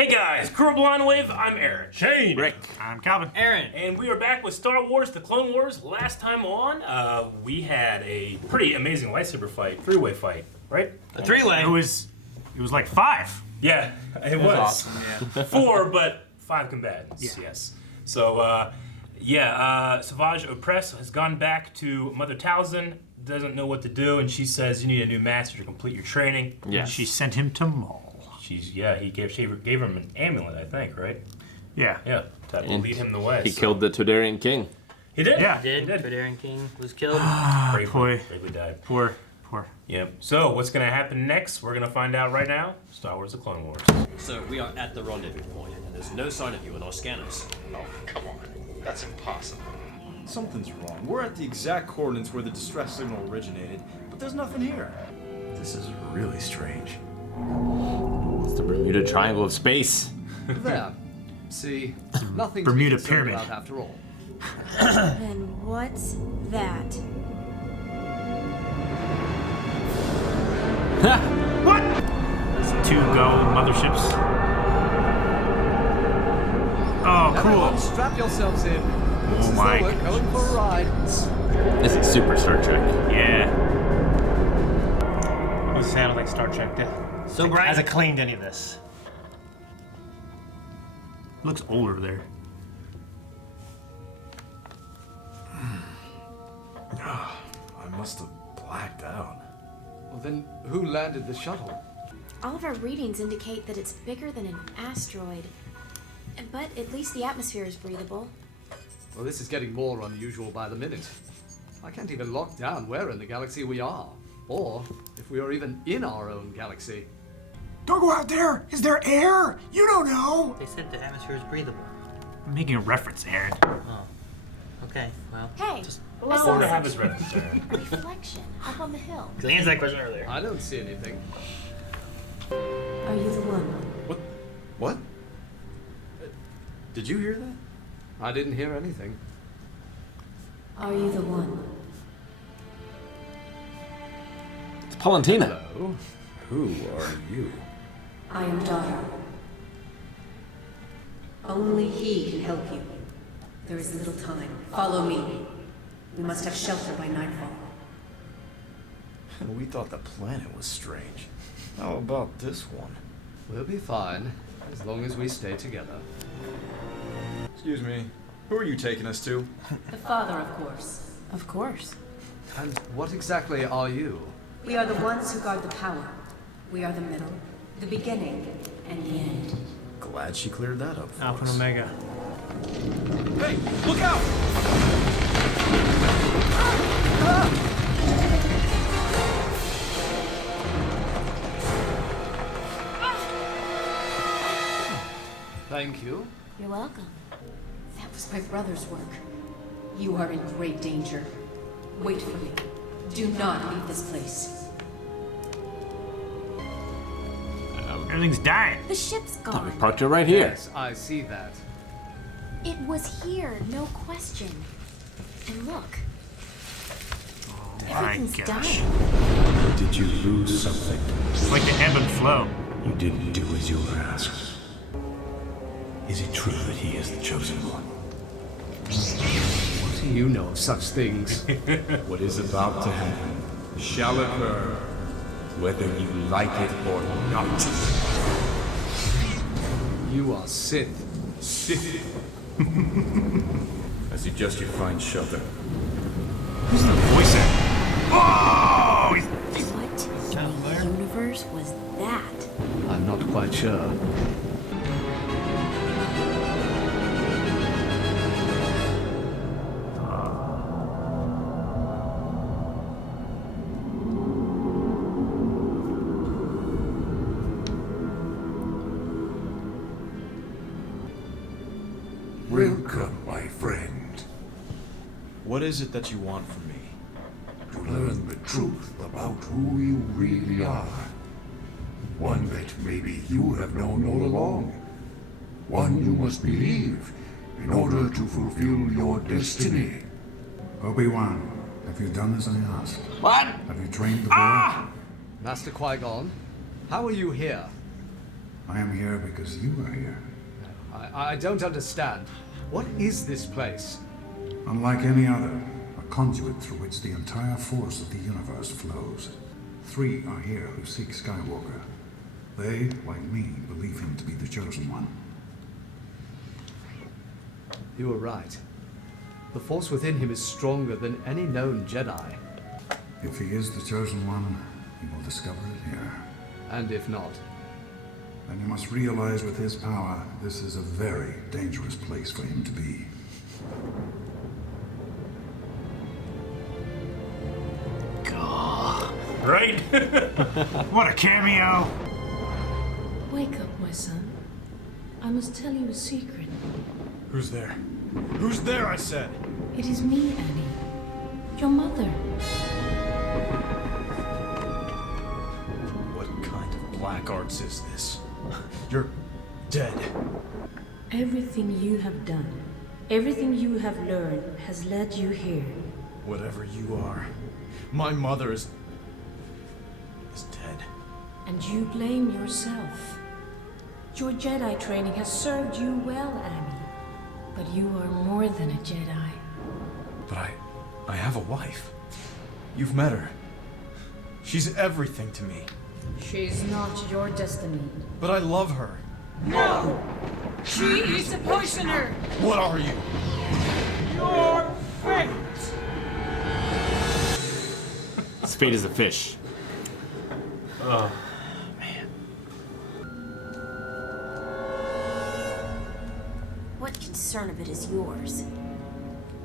Hey guys, Crew Blind Wave, I'm Aaron. Shane. Rick. I'm Calvin. Aaron. And we are back with Star Wars The Clone Wars. Last time on, we had a pretty amazing lightsaber fight, three-way fight, right? A three-way. It was like 5. Yeah, it was. Awesome, yeah. 4, but 5 combatants, yes. So, Savage Opress has gone back to Mother Talzin, doesn't know what to do, and she says you need a new master to complete your training. Yeah. She sent him to Maul. He gave him an amulet, I think, right? Yeah. Yeah, to lead him the way. He killed the Tudorian king. He did? Yeah. He did. Tudorian King was killed. Bravely died. Poor. Yep. So, what's going to happen next? We're going to find out right now. Star Wars The Clone Wars. So we are at the rendezvous point, and there's no sign of you in our scanners. Oh, come on. That's impossible. Something's wrong. We're at the exact coordinates where the distress signal originated, but there's nothing here. This is really strange. It's the Bermuda Triangle of space. There. See, nothing Bermuda to be concerned Pyramid. about after all. And what's that? What? There's 2 gold motherships. Oh, Everyone, cool. strap yourselves in. Looks as my though we're going for a ride. This is super Star Trek. Yeah. It sounded like Star Trek. So bright. Hasn't cleaned any of this. Looks older there. I must have blacked out. Well, then who landed the shuttle? All of our readings indicate that it's bigger than an asteroid. But at least the atmosphere is breathable. Well, this is getting more unusual by the minute. I can't even lock down where in the galaxy we are, or if we are even in our own galaxy. Don't go out there! Is there air? You don't know! They said the atmosphere is breathable. I'm making a reference, Aaron. Oh. Okay, well. Hey, Allow him to have his reference, Aaron. a reflection up on the hill. Because I answered that question earlier. I don't see anything. Are you the one? What? Did you hear that? I didn't hear anything. Are you the one? It's Palantina. Hello? Who are you? I am daughter. Only he can help you. There is little time. Follow me. We must have shelter by nightfall. We thought the planet was strange. How about this one? We'll be fine, as long as we stay together. Excuse me. Who are you taking us to? The father, of course. Of course. And what exactly are you? We are the ones who guard the power. We are the middle, the beginning, and the end. Glad she cleared that up for Alpha us. and Omega. Hey, look out! Thank you. You're welcome. That was my brother's work. You are in great danger. Wait for me. Do not leave this place. Everything's dying. The ship's We gone. parked it right here. Yes, I see that. It was here, no question. And look. My Everything's gosh. dying. Did you lose something? It's like the ebb and flow. You didn't do as you were asked. Is it true that he is the chosen one? What do you know of such things? What is about to happen shall occur, whether you like it or not. You are Sith. Sith. I suggest you find shelter. Who's the voice actor? Oh! What in the universe was that? I'm not quite sure. Welcome, my friend. What is it that you want from me? To learn the truth about who you really are. One that maybe you have known all along. One you must believe in order to fulfill your destiny. Obi-Wan, have you done as I asked? What? Have you trained the boy? Master Qui-Gon, how are you here? I am here because you are here. I don't understand. What is this place? Unlike any other, a conduit through which the entire force of the universe flows. 3 are here who seek Skywalker. They, like me, believe him to be the Chosen One. You were right. The force within him is stronger than any known Jedi. If he is the Chosen One, he will discover it here. And if not? Then you must realize with his power, this is a very dangerous place for him to be. Right? What a cameo! Wake up, my son. I must tell you a secret. Who's there? Who's there, I said? It is me, Annie. Your mother. What kind of black arts is this? You're dead. Everything you have done, everything you have learned has led you here. Whatever you are, my mother is dead. And you blame yourself. Your Jedi training has served you well, Annie. But you are more than a Jedi. But I have a wife. You've met her. She's everything to me. She's not your destiny. But I love her. No! She is a poisoner! What are you? Your fate! His fate is a fish. Oh. What concern of it is yours?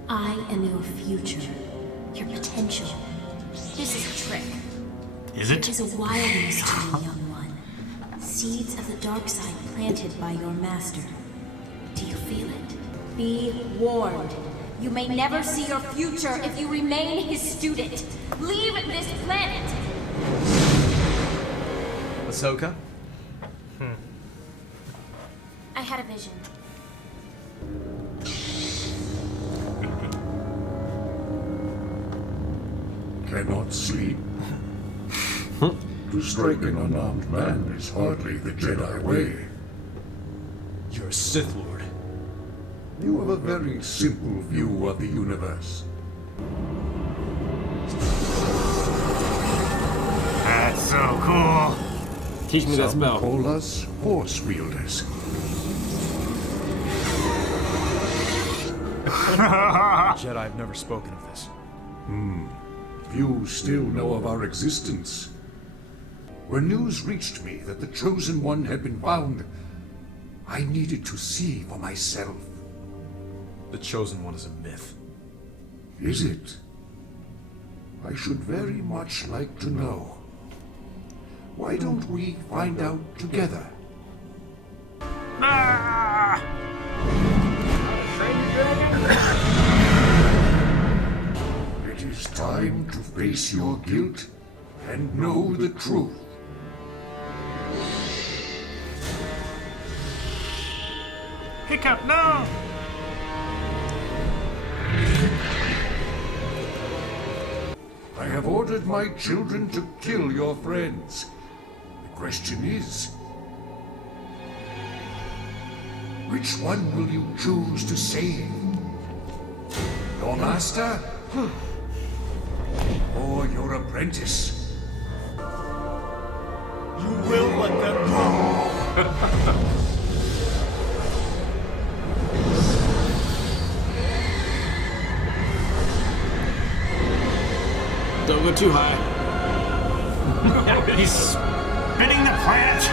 I am your future, your potential. This is a trick. Is it? It is a wildness to you, young one. Seeds of the dark side planted by your master. Do you feel it? Be warned. You may never see your future if you remain his student. Leave this planet! Ahsoka? I had a vision. Cannot sleep. To strike an unarmed man is hardly the Jedi way. You're a Sith Lord. You have a very simple view of the universe. That's so cool. Teach me that Some spell. call us Force wielders. Jedi have never spoken of this. Few still know of our existence. When news reached me that the Chosen One had been found, I needed to see for myself. The Chosen One is a myth. Is it? I should very much like to know. Why don't we find out together? Ah! It is time to face your guilt and know the truth. Hiccup, no! I have ordered my children to kill your friends. The question is, which one will you choose to save? Your master? Or your apprentice? You will let them go! Don't go too high. He's spinning the planet.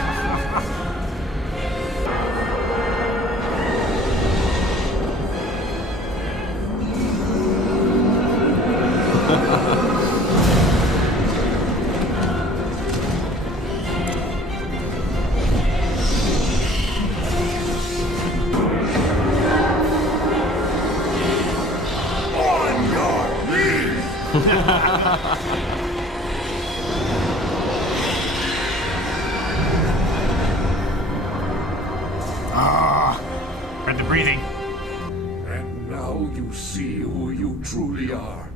Heard the breathing. And now you see who you truly are.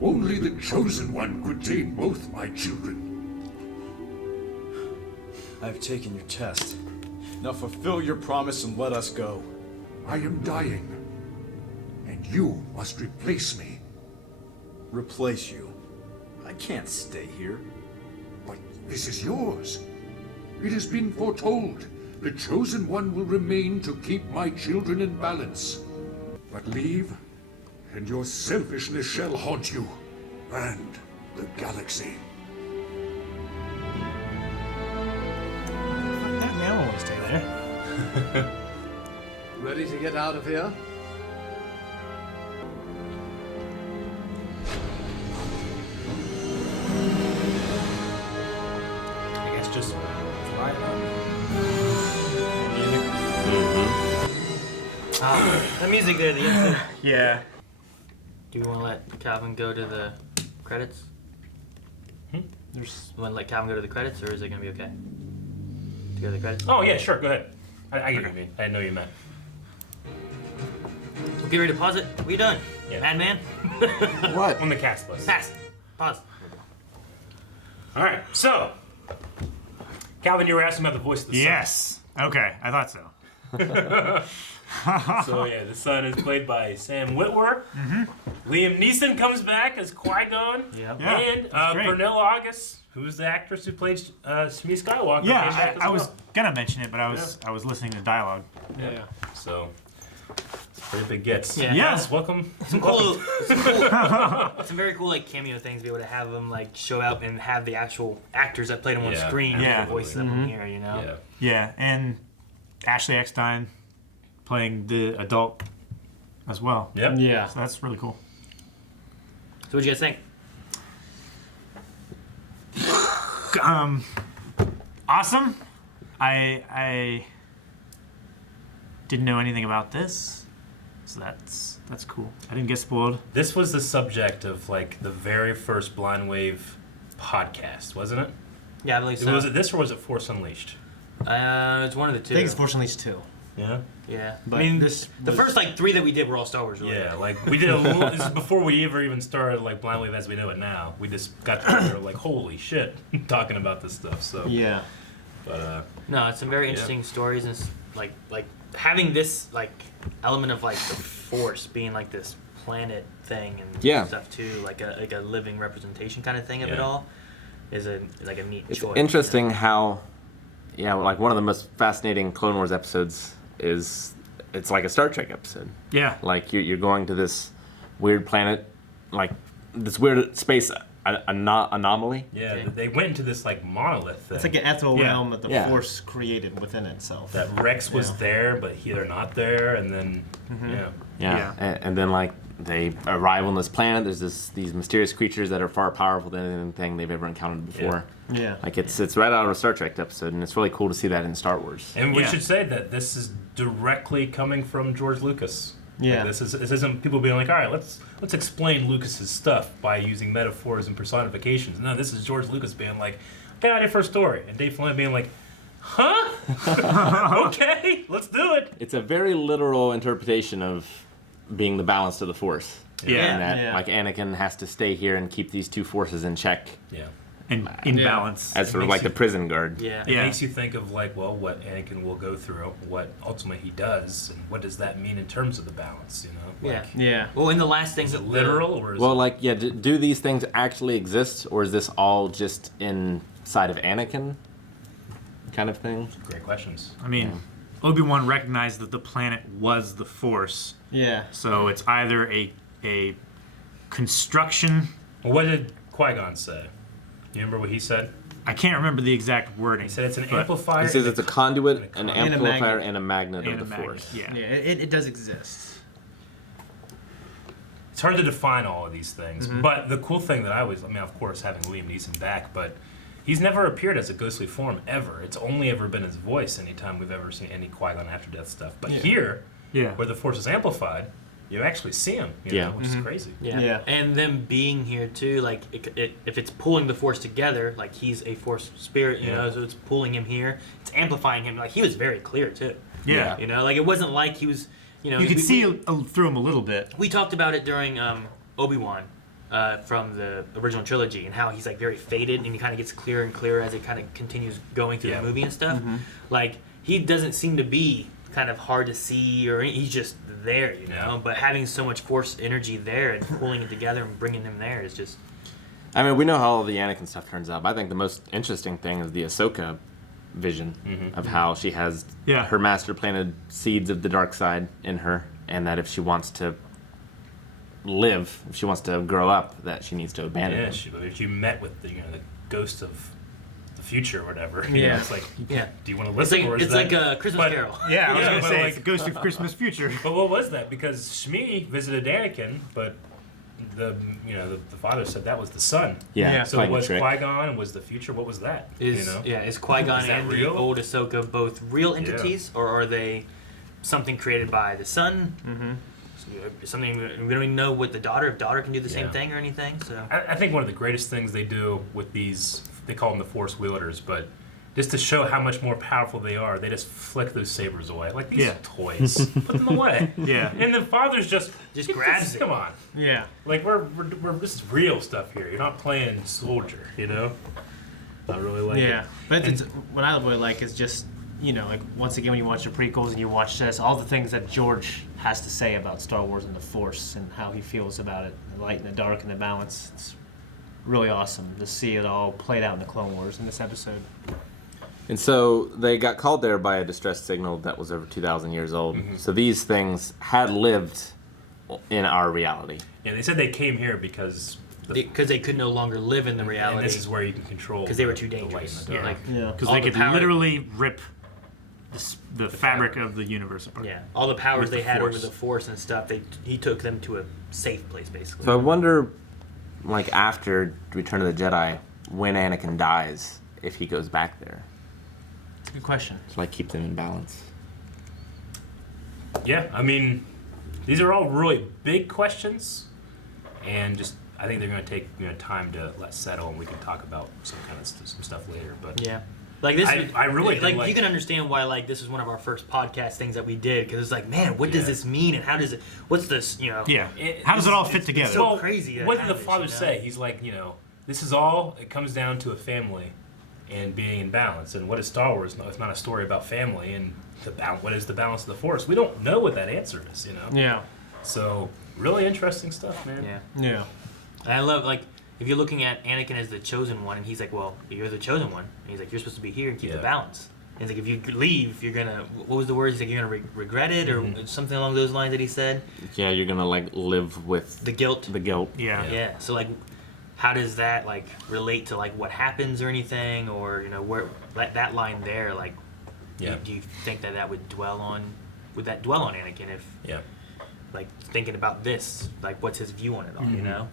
Only the Chosen One could tame both my children. I've taken your test. Now fulfill your promise and let us go. I am dying, and you must replace me. Replace you? I can't stay here. But this is yours. It has been foretold. The Chosen One will remain to keep my children in balance. But leave, and your selfishness shall haunt you, and the galaxy. That man won't stay there. Ready to get out of here? I guess just fly it up. The music there, the intro. Yeah. Do you want to let Calvin go to the credits? There's. You want to let Calvin go to the credits, or is it going to be okay? To go to the credits? Oh yeah, sure. Go ahead. I get what you mean. I didn't know you meant. We'll get ready to pause it. What are you doing? Yeah. Madman? What? On the cast list. Pass. Pause. All right. So, Calvin, you were asking about the voice of the Yes. Okay, I thought so. Sun. So yeah, the Sun is played by Sam Witwer. Liam Neeson comes back as Qui-Gon. Yep. Yeah, And that's great. Pernilla August, who's the actress who played Shmi Skywalker. came Yeah, back as I was well. gonna mention it, but I was listening to dialogue. Yeah. So, it's pretty big gets. Yeah. Yes. Welcome. Some very cool like cameo things to be able to have them like show out and have the actual actors that played them on Yeah. screen Yeah. and the voices of them here, you know? Yeah. Yeah, and Ashley Eckstein playing the adult as well. Yep. Yeah. So that's really cool. So what'd you guys think? Awesome. I didn't know anything about this, so that's cool. I didn't get spoiled. This was the subject of like the very first Blind Wave podcast, wasn't it? Yeah, I believe so. Was it this or was it Force Unleashed? It's one of the two. I think it's Force Unleashed 2. Yeah. Yeah. But I mean, this the was- first like 3 that we did were all Star Wars related. Yeah, like we did a little. This is before we ever even started like Blind Wave as we know it now. We just got together like holy shit, talking about this stuff. So Yeah. but No, it's some very interesting stories and like having this like element of like the Force being like this planet thing and Yeah. stuff too, like a living representation kind of thing of it Yeah. all, is a neat It's choice. interesting how, yeah, like one of the most fascinating Clone Wars episodes is it's like a Star Trek episode. Yeah. Like you're going to this weird planet, like this weird space anomaly. yeah, Okay. they went into this like monolith thing. It's like an ethereal Yeah. realm that the Yeah. Force created within itself. that Rex was there, but they're not there, and then yeah. Yeah. And then like they arrive on this planet. There's these mysterious creatures that are far powerful than anything they've ever encountered before. Yeah. Like it's right out of a Star Trek episode, and it's really cool to see that in Star Wars. And we Yeah. should say that this is directly coming from George Lucas. Yeah. Like, this isn't people being like, all right, let's explain Lucas's stuff by using metaphors and personifications. No, this is George Lucas being like, get out here for a story, and Dave Filoni being like, huh? Okay, let's do it. It's a very literal interpretation of being the balance to the Force. Yeah. And that Yeah. like Anakin has to stay here and keep these two forces in check Yeah. In balance. as sort of like the prison guard. Yeah. It Yeah. makes you think of like, well, what Anakin will go through, what ultimately he does, and what does that mean in terms of the balance, you know? Like, Yeah. Yeah. Well, in the last things Is that it literal or is Well, it like, yeah, do these things actually exist, or is this all just inside of Anakin kind of thing? great questions? I mean, Obi-Wan recognized that the planet was the Force, Yeah. so it's either a construction. Well, what did Qui-Gon say? You remember what he said? I can't remember the exact wording. He said it's an but- amplifier. He says it's a conduit, an And a amplifier, magnet. and a magnet and of a the magnet. Force. Yeah. Yeah. It does exist. It's hard to define all of these things, but the cool thing that I mean, of course, having Liam Neeson back, but he's never appeared as a ghostly form ever. It's only ever been his voice anytime we've ever seen any Qui-Gon After Death stuff. But here, Yeah. where the Force is amplified, you actually see him, you Yeah. know, which is crazy. Yeah. Yeah. And them being here too, like if it's pulling the Force together, like he's a Force spirit, you Yeah. know, so it's pulling him here. It's amplifying him. Like he was very clear too. Yeah. You know, like it wasn't like he was, you know. You could we- see we- through him a little bit. We talked about it during Obi-Wan from the original trilogy and how he's like very faded and he kind of gets clearer and clearer as it kind of continues going through Yeah. the movie and stuff. Like he doesn't seem to be kind of hard to see, or he's just there, you know. But having so much force energy there and pulling it together and bringing him there is just. I mean, we know how all the Anakin stuff turns out. But I think the most interesting thing is the Ahsoka vision of how she has her master planted seeds of the dark side in her, and that if she wants to live, if she wants to grow up, that she needs to abandon them. If you met with the ghost of the future or whatever, it's like, do you want to It's listen? like, or is it's like a Christmas Carol. Yeah, I was going to say, like, it's the Ghost of Christmas Future. But what was that? Because Shmi visited Anakin, but the father said that was the son. Yeah. So was Qui-Gon and was the future? What was that? Is Qui-Gon and the old Ahsoka both real entities, or are they something created by the son? Something we don't even know what if daughter can do the same thing or anything. So I think one of the greatest things they do with these, they call them the Force wielders, but just to show how much more powerful they are, they just flick those sabers away. Like, these toys. Put them away. And the father's just grabs it. Come on. Yeah. Like, we're this is real stuff here. You're not playing soldier, you know? I really like it. Yeah. But it's, what I really like is just, like, once again, when you watch the prequels and you watch this, all the things that George has to say about Star Wars and the Force and how he feels about it, the light and the dark and the balance. It's really awesome to see it all played out in the Clone Wars in this episode. And so they got called there by a distress signal that was over 2,000 years old. So these things had lived in our reality. Yeah, they said they came here because they could no longer live in the reality. And this is where you can control. Because they were too dangerous. Because they could literally rip the fabric of the universe apart. Yeah, all the powers they had over the Force and stuff, he took them to a safe place, basically. So I wonder, like, after Return of the Jedi, when Anakin dies, if he goes back there. It's a good question. To, like, keep them in balance. Yeah, I mean, these are all really big questions, and just I think they're going to take time to let settle, and we can talk about some stuff later. But like this, I really like you can understand why like this was one of our first podcast things that we did, because it's like, man, what does this mean, and how does it? What's this? How does it all fit together? It's so crazy. What did the father say? He's like, this is all. It comes down to a family and being in balance. And what is Star Wars? No, it's not a story about family and what is the balance of the Force? We don't know what that answer is. Yeah. So really interesting stuff, man. Yeah. And I love, like, if you're looking at Anakin as the chosen one, and he's like, well, you're the chosen one. And he's like, you're supposed to be here and keep the balance. And he's like, if you leave, you're gonna. What was the word? He's like, you're gonna regret it, or something along those lines that he said. Yeah, you're gonna like live with the guilt. The guilt. Yeah. So like, how does that like relate to like what happens or anything, or where that line there, like, do you think that would dwell on? Would that dwell on Anakin if? Like thinking about this, like what's his view on it all?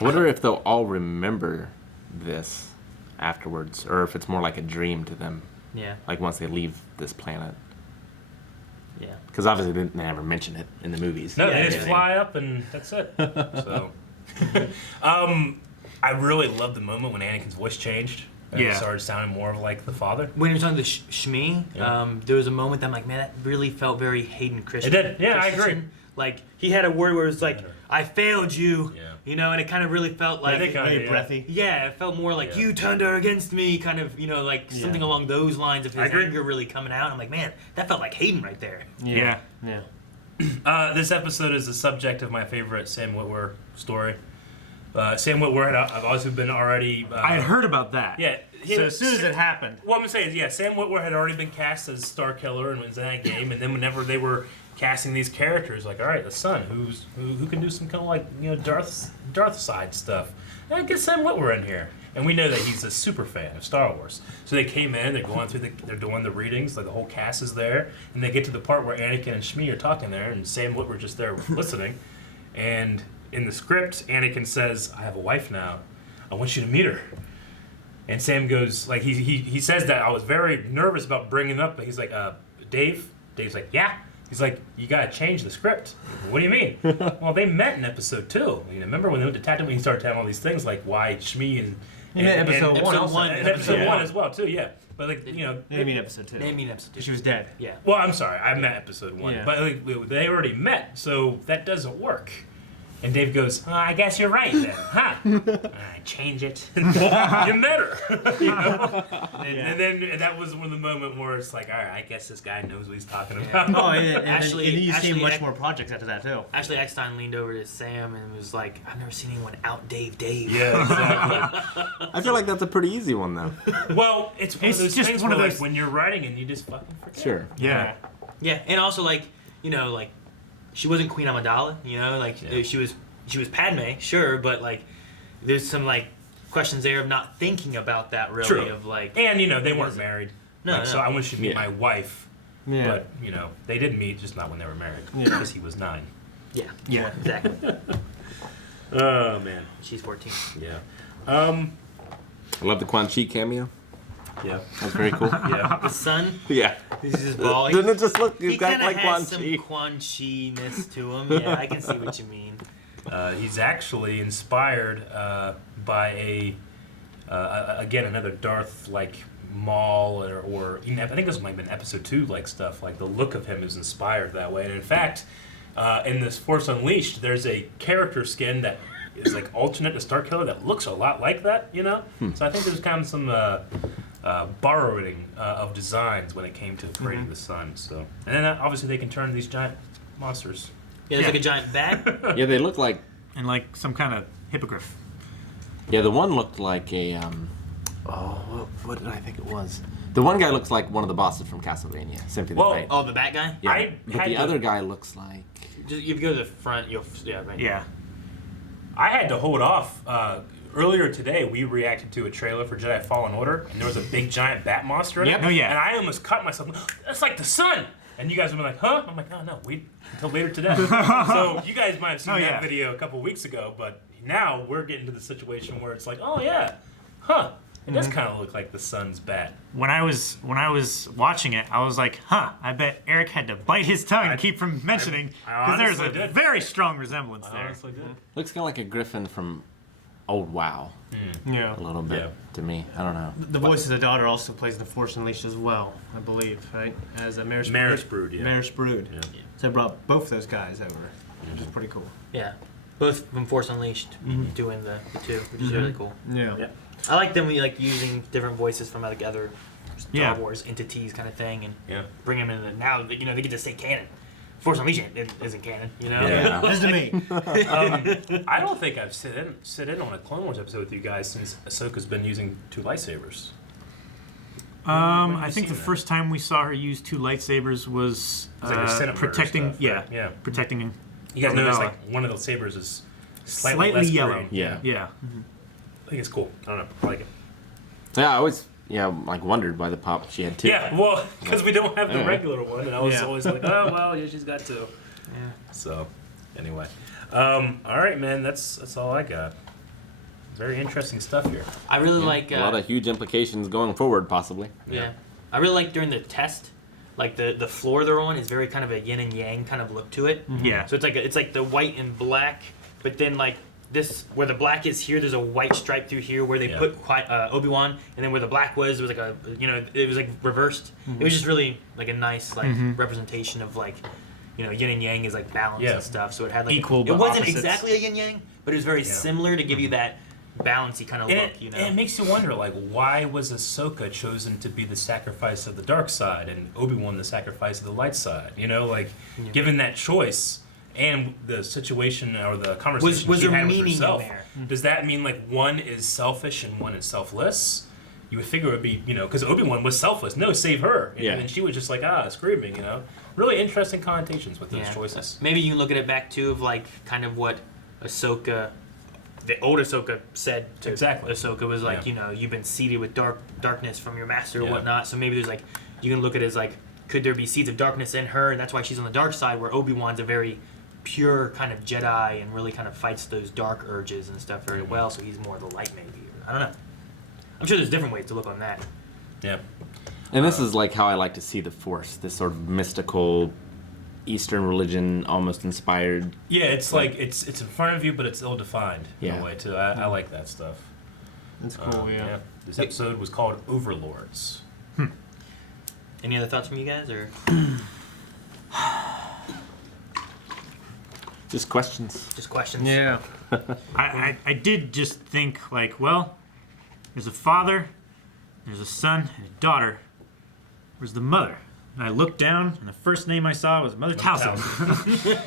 I wonder if they'll all remember this afterwards, or if it's more like a dream to them. Yeah. Like once they leave this planet. Yeah. Because obviously they never mention it in the movies. No, they just fly up and that's it. So, I really loved the moment when Anakin's voice changed. And it started sounding more of like the father. When you're talking to Shmi, there was a moment that I'm like, man, that really felt very Hayden Christensen. It did. Yeah, I agree. Like, he had a word where it was like, I failed you. And it kind of really felt like... very breathy. Yeah, it felt more like, you turned her against me, kind of, like something along those lines of his anger really coming out. I'm like, man, that felt like Hayden right there. Yeah. This episode is the subject of my favorite Sam Witwer story. Sam Witwer, I've also been already... I had heard about that. Yeah. So as soon as it happened... What I'm going to say is, Sam Witwer had already been cast as Star Killer and was in that game, and then whenever they were casting these characters, like, all right, the son, who can do some kind of like, Darth side stuff. And I get Sam Witwer in here. And we know that he's a super fan of Star Wars. So they came in, they're going through they're doing the readings, like the whole cast is there, and they get to the part where Anakin and Shmi are talking there, and Sam Witwer just there listening. And in the script, Anakin says, I have a wife now. I want you to meet her. And Sam goes, like, he says that I was very nervous about bringing it up, but he's like, Dave? Dave's like, yeah. He's like, you gotta change the script. What do you mean? Well, they met in episode 2. Remember when they went to Tatooine, he started telling all these things, like why Shmi and episode 1. And episode 1 as well, too, yeah. But, like, They didn't mean episode 2. They didn't mean episode 2. She was dead. Yeah. Well, I'm sorry, I met episode 1. Yeah. But, like, they already met, so that doesn't work. And Dave goes, I guess you're right then, huh? I change it. You met her. You know? And then that was one of the moments where it's like, all right, I guess this guy knows what he's talking about. Oh, and you see much more projects after that, too. Actually, Eckstein leaned over to Sam and was like, I've never seen anyone out Dave. Yeah, exactly. I feel like that's a pretty easy one, though. Well, it's one of those just things one of where, those... like, when you're writing and you just fucking forget. Sure. Yeah. Yeah, and also, like, you know, like, she wasn't Queen Amidala, you know? Like, she was Padme, sure, but, like, there's some, like, questions there of not thinking about that, really. True. Of, like... And, you know, they weren't married. No, like, no. So I wish she'd meet my wife. Yeah. But, you know, they did meet, just not when they were married. Because he was 9. Yeah. Yeah. Exactly. Oh, man. She's 14. Yeah. I love the Quan Chi cameo. Yeah. That's very cool. Yeah. The son? Yeah. He's just bald. Doesn't it just look He exactly kind like of Quan has some Chi? Quan Chi-ness to him. Yeah, I can see what you mean. He's actually inspired by again, another Darth-like Maul, or even, I think this might have been episode 2 like stuff. Like the look of him is inspired that way. And in fact, in this Force Unleashed, there's a character skin that is like alternate to Starkiller that looks a lot like that, you know? So I think there's kind of some borrowing of designs when it came to creating the sun. So, and then obviously they can turn these giant monsters. Yeah, there's like a giant bat. Yeah, they look like... And like some kind of hippogriff. Yeah, the one looked like a... what did I think it was? The one guy looks like one of the bosses from Castlevania, Symphony of the Night. Oh, the bat guy? Yeah, but the other guy looks like... Just, if you go to the front, you'll... Yeah, right. Yeah. I had to hold off. Earlier today, we reacted to a trailer for Jedi Fallen Order, and there was a big giant bat monster in it. Oh, yeah. And I almost cut myself. That's like the sun! And you guys would be like, huh? I'm like, no, wait until later today. So you guys might have seen that video a couple weeks ago, but now we're getting to the situation where it's like, oh yeah, huh? It does kind of look like the sun's bat. When I was watching it, I was like, I bet Eric had to bite his tongue and keep from mentioning, because there's a very strong resemblance there. Honestly did. Looks kind of like a griffin from old WoW. Yeah. A little bit to me. I don't know. The voice of the daughter also plays the Force Unleashed as well, I believe, right? As a Maris Brood, yeah. Maris Brood. Yeah. So I brought both those guys over, which is pretty cool. Yeah. Both from Force Unleashed doing the two, which is really cool. Yeah. I like them using different voices from like other Star Wars entities kind of thing and bring them in. Now, you know, they get to stay canon. Force Unleashed isn't canon, you know? Yeah. Listen to me. I don't think I've sit in on a Clone Wars episode with you guys since Ahsoka's been using 2 lightsabers. I think the first time we saw her use 2 lightsabers was like her Senate murder protecting. stuff, right? Protecting. You guys notice like one of those sabers is slightly less yellow. green. Yeah. Yeah. I think it's cool. I don't know. I like it. Yeah, I always wondered why the pop she had 2. Yeah, well, because we don't have the regular one, and I was always like, oh well, yeah, she's got 2. Yeah. So, anyway, all right, man, that's all I got. Very interesting stuff here. I really like a lot of huge implications going forward, possibly. Yeah, I really like during the test, like the floor they're on is very kind of a yin and yang kind of look to it. Yeah. So it's like the white and black, but then like this where the black is here, there's a white stripe through here where they put Obi-Wan, and then where the black was, it was like a it was like reversed. It was just really like a nice like representation of like yin and yang is like balance and stuff. So it had like equal. It wasn't opposites. exactly a yin yang, but it was very similar to give you that balancey kind of look. And it makes you wonder, like, why was Ahsoka chosen to be the sacrifice of the dark side and Obi-Wan the sacrifice of the light side? You know, like, given that choice and the situation or the conversation was she there had with meaning herself, in there? does that mean like one is selfish and one is selfless? You would figure it would be, because Obi-Wan was selfless. No, save her. And then she was just like, screaming, Really interesting connotations with those choices. Maybe you can look at it back too of like kind of what Ahsoka, the old Ahsoka said to Ahsoka was like, you've been seeded with darkness from your master or whatnot. So maybe there's like, you can look at it as like, could there be seeds of darkness in her? And that's why she's on the dark side, where Obi-Wan's a very pure kind of Jedi and really kind of fights those dark urges and stuff very well. So he's more the light maybe. I don't know. I'm sure there's different ways to look on that. Yeah. And this is like how I like to see the Force, this sort of mystical Eastern religion almost inspired. Yeah, it's like it's in front of you, but it's ill-defined in a way too. I like that stuff. That's cool. Yeah. This episode was called Overlords. Any other thoughts from you guys, or? Just questions. Just questions. Yeah. I did just think, like, well, there's a father, there's a son, and a daughter. Where's the mother? And I looked down, and the first name I saw was Mother Towson.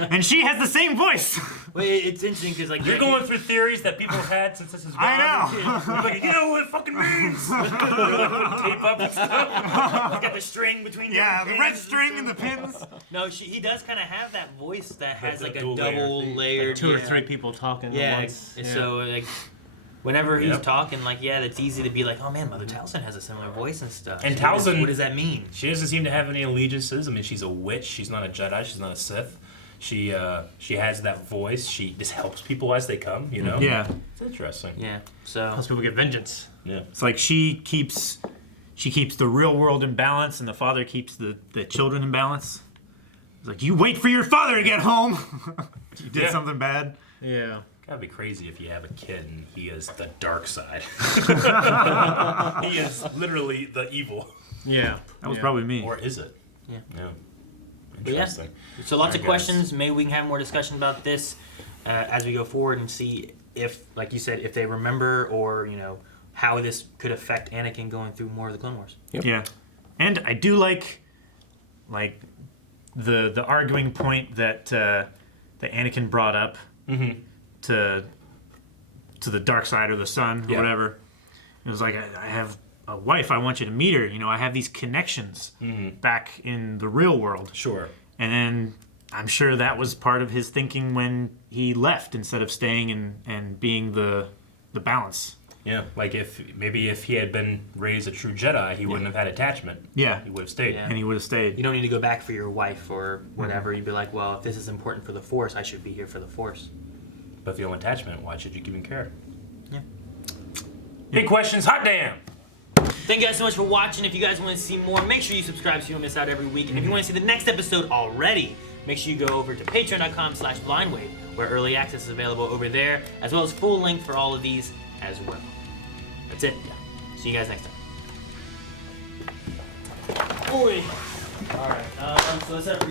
And she has the same voice. Well, it's interesting because, like, you're going through theories that people have had since this is. I know. You're like, you know what it fucking means. You're like, tape up and stuff. He's got the string between. Yeah, the red string and the pins. No, he does kind of have that voice that has like a dual double layered. Like 2 or 3 people talking at once. Yeah. So like. Whenever he's talking, like, it's easy to be like, oh man, Mother Towson has a similar voice and stuff. And so Towson, what does that mean? She doesn't seem to have any allegiances. I mean, she's a witch. She's not a Jedi. She's not a Sith. She has that voice. She just helps people as they come. You know. Yeah. It's interesting. Yeah. So. Most people get vengeance. Yeah. It's like she keeps the real world in balance, and the father keeps the children in balance. It's like, you wait for your father to get home. You did something bad. Yeah. Gotta be crazy if you have a kid and he is the dark side. He is literally the evil. Yeah, that was probably me. Or is it? Yeah. No. But Interesting. Yeah. So lots All of right, questions. Maybe we can have more discussion about this as we go forward and see if, like you said, if they remember or how this could affect Anakin going through more of the Clone Wars. Yep. Yeah, and I do like the arguing point that Anakin brought up. Mm-hmm. To the dark side or the sun or whatever. It was like, I have a wife, I want you to meet her. I have these connections back in the real world. Sure. And then I'm sure that was part of his thinking when he left instead of staying and being the balance. Yeah, like if he had been raised a true Jedi, he wouldn't have had attachment. Yeah. He would have stayed. Yeah. And he would have stayed. You don't need to go back for your wife or whatever. You'd be like, well, if this is important for the Force, I should be here for the Force. But if you don't attachment, why should you even care? Yeah. Big questions, hot damn! Thank you guys so much for watching. If you guys want to see more, make sure you subscribe so you don't miss out every week. And if you want to see the next episode already, make sure you go over to patreon.com/blindwave, where early access is available over there, as well as full length for all of these as well. That's it. See you guys next time. Oi. All right. So let's have